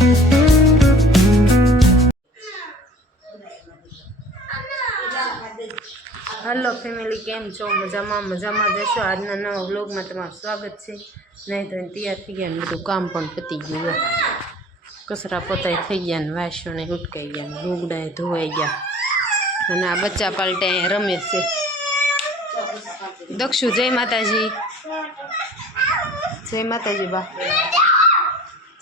Hello family, केम छो? मजामा मजामा जशो। आजना नवा vlog में तमारुं स्वागत है। नहीं तो तैयार थी गया, बधु काम पण पती गयुं। कसरा पोताय थई गया, वासणे उटकाई गया, लुगडाए धोवाई गया अने आ बच्चा पालटे रमे छे। दक्षु जय माताजी। जय माताजी बा।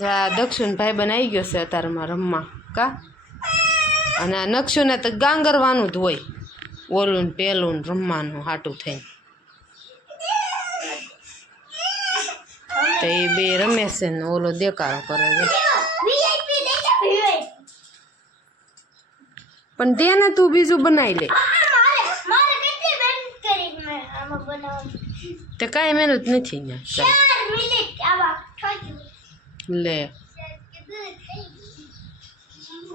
जा दक्षु ने भाई बनाई गयो छे अतारमा रमवा का। अने आ नक्षु ने तो गांगरवानुं ज होय, ओलू ने पेलू ने रमवानुं हाटू थईने। तो ये बे रमे छे ने ओलो देकारो करे छे। पण दे ने तू बीजू बनाई ले। ते काई मेहनत नहीं ले।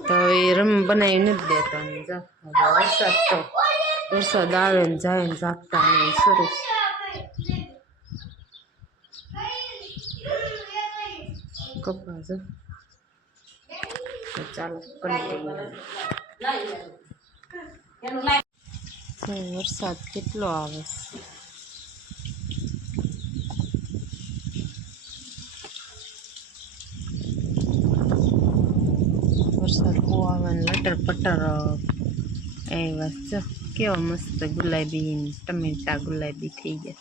तो ये रम बनाई नहीं देता जा। वरसाद तो वरसाद आवे ने जाए ने झापटा ने शुरू। कपड़ा जो चालो कंटिन्यू। वरसाद केटलो आवे छे। वरसाद बो आवे ने लटर पटर आव्या छे। केवा मस्त गुलाबी टमेटा गुलाबी थई गया।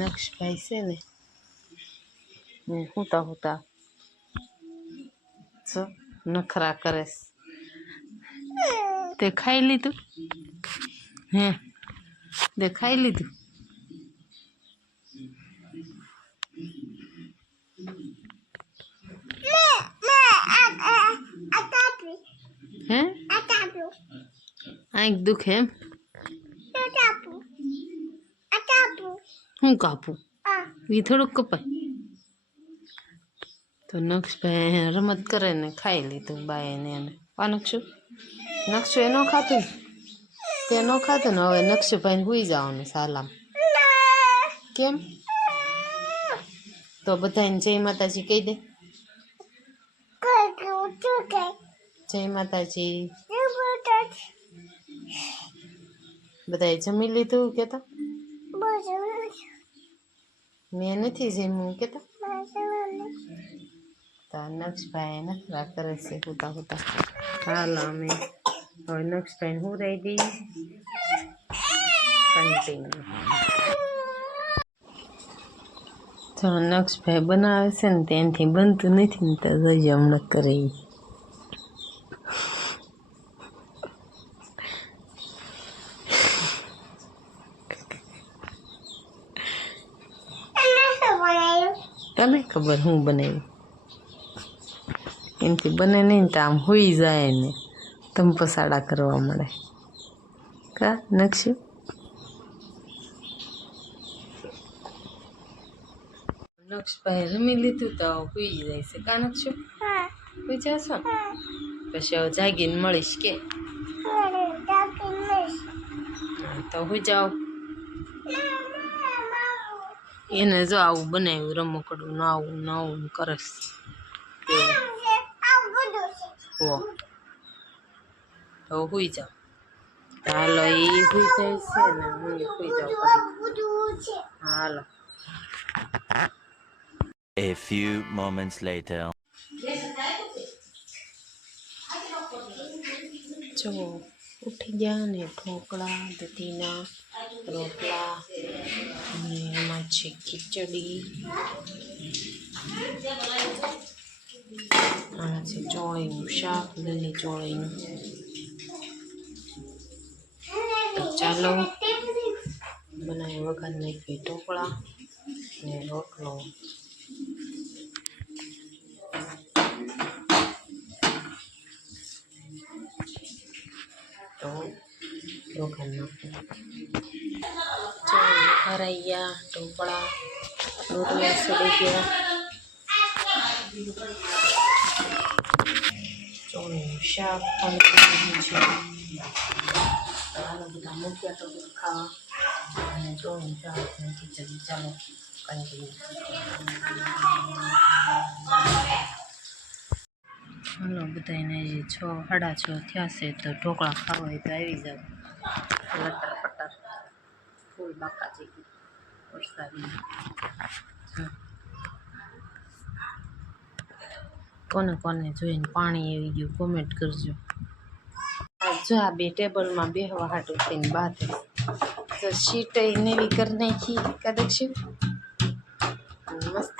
नक्श भाई से ने होता होता जो नखरा करे। ते खाई लीधु हे दे खाई लीधु। हैं आँख दुखे हूँ कापू ये थोड़ुं कपाय। तो नक्श भाई रमत करे ने खाई लीधु बाए ने आ नक्षु नक्षु ए न खातुं ते न खातुं ने हवे नक्षु भाई हुई जावानुं सालाम केम। तो बधाने जय माताजी कही दे। जय माताजी। बधाए जमी लीधुं केता मैं नहीं जम्યું केता। तो नक्श भाई नखरा करे छे होता होता। हाल अमे हवे नक्श भाई हूँ रेडी कंटिन्यू। तो नक्श भाई बनावे छे ने तेनाथी बनतुं नथी ने तो जोजो हमणे करे। तने खबर हूँ बनावी एनथी बने नहीं तो आम हुई जाए ने तम पसाड़ा करवा मळे का नक्षु। नक्श भाई रमी लीधुं तो हुई जाए छे का नक्षु। हुई जाशो पछी हवे जागीने मळीश के। तो हुई जाओ। એને જો આવું બનાવ્યું રમકડું નવું નવું કરસ હો તો હુઈ જાવ। હાલો એ હુઈ જાય છે ને હું હુઈ જાઉં હાલો। A few moments later. जो उठी गया ने ढोकळा दधीना रोटला ने एमां छे खीचड़ी आ छे ચોળીનું શાક લીલી ચોળીનું। तो चालो बनाए वघार नाखी ढोकळा ने रोटलो। तो वघार नाखो भराई गया ढोकळा रोटला सड़ी गया ચોળીનું શાક પણ છે। હાલો બધા મૂક્યા તો ખાવા અને ચોળીનું શાક ને ખીચડી ચાલો કંટીન્યુ। બધાને 6 સાડા 6 થયા છે તો ઢોકળા ખાવા હોય તો આવી જાવ. લટર પટર ફૂલ બાકાજી વરસાદી. કોને કોને જોઈને પાણી આવી ગયું કોમેન્ટ કરજો. જો આ બે ટેબલમાં બેહવા હાટું થઈને બાત તો સીટ નેવી કરી નાખી કદાચ મસ્ત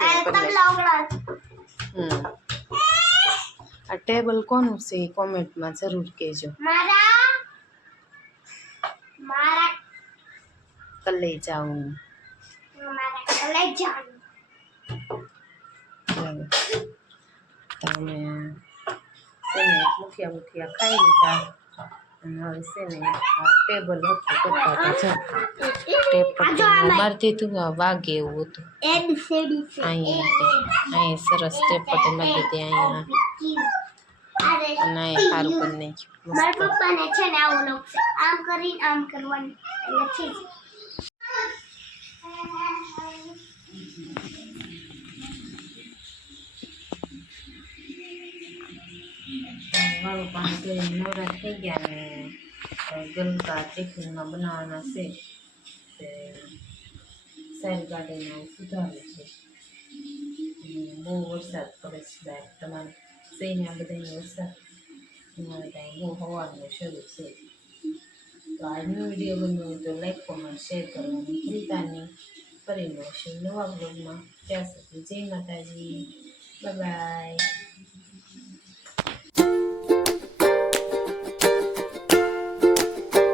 આ ટેબલ કોનું છે એ કોમેન્ટમાં જરૂર કહેજો. કલેજાઉં તમે એને મુઠિયા ખાઈ લીધા અને હવે છે ને આ ટેબલ હતું કરતા હતા. ટેપ પટ્ટી મારતી હતું વાગે એવું હતું. અહીંયા સરસ ટેપ પટ્ટી મારી દીધી અહીંયા અને અહીંયા સારું કરી નાખ્યું. પપ્પાને છે ને આવું છે આમ કરીને આમ કરવાનું એટલે વાળું પાણી કરીને નવરા થઈ ગયા ને ગલકા ટિફિનમાં બનાવવાના છે તે સારી ગાડીને સુધારે છે. બહુ વરસાદ પડે છે બહાર તમારે સહીને બધાને વરસાદ અમારે ત્યાં બહુ હવાનું શરૂ છે. તો આજનો વિડીયો ગમ્યો હોય તો લાઈક કોમેન્ટ શેર કરવાનું ભૂલતા નહીં. ફરી મળશું નવા બ્લોગમાં. ત્યાં સુધી જય માતાજી. Bye bye.